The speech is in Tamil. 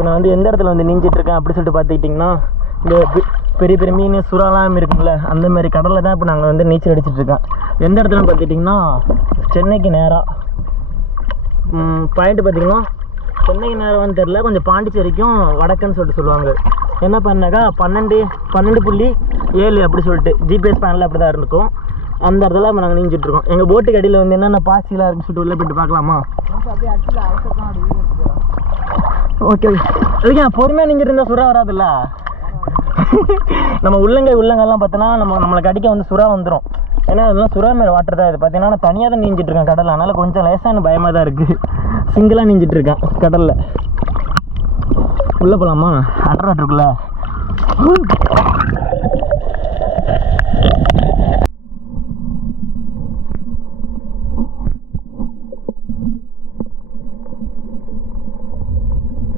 இப்போ நான் வந்து எந்த இடத்துல வந்து நீஞ்சிட்ருக்கேன் அப்படி சொல்லிட்டு பார்த்துக்கிட்டிங்கன்னா இந்த பெரிய பெரிய மீன் சுறாலாம் இருக்குங்கள அந்த மாதிரி கடலில் தான் இப்போ நாங்கள் வந்து நீச்சல் அடிச்சிட்ருக்கேன். எந்த இடத்துல பார்த்துக்கிட்டிங்கன்னா சென்னைக்கு நேராக பாயிண்ட்டு பார்த்திங்கன்னா சென்னைக்கு நேரம் தெரில, கொஞ்சம் பாண்டிச்சேரிக்கும் வடக்குன்னு சொல்லுவாங்க. என்ன பண்ணாக்கா 12.7 அப்படி சொல்லிட்டு ஜிபிஎஸ் பேனலில் அப்படி தான் இருக்கும். அந்த இடத்துல இப்போ நாங்கள் நீஞ்சிட்ருக்கோம். எங்கள் போட்டுக்கு அடியில் வந்து என்னென்ன பாசிலாம் இருக்குன்னு சொல்லிட்டு உள்ளே போய்ட்டு பார்க்கலாமா? ஓகே, அதுக்கு நான் பொறுமையாக நீஞ்சிட்டு இருந்தால் சுறா வராதுல்ல. நம்ம உள்ளங்கள்லாம் பார்த்தோன்னா நம்மளுக்கு அடிக்க வந்து சுறா வந்துடும். ஏன்னா அதெல்லாம் சுறா மேலே வாட்டர் தான். இது பார்த்தீங்கன்னா நான் தனியாக தான் நீஞ்சிட்ருக்கேன் கடலில். அதனால் கொஞ்சம் லேசாக எனக்கு பயமாக தான் இருக்குது. சிங்கிளாக நீஞ்சிட்ருக்கேன் கடலில். உள்ளே போகலாமா? அண்டர் வாட்டருக்குள்ள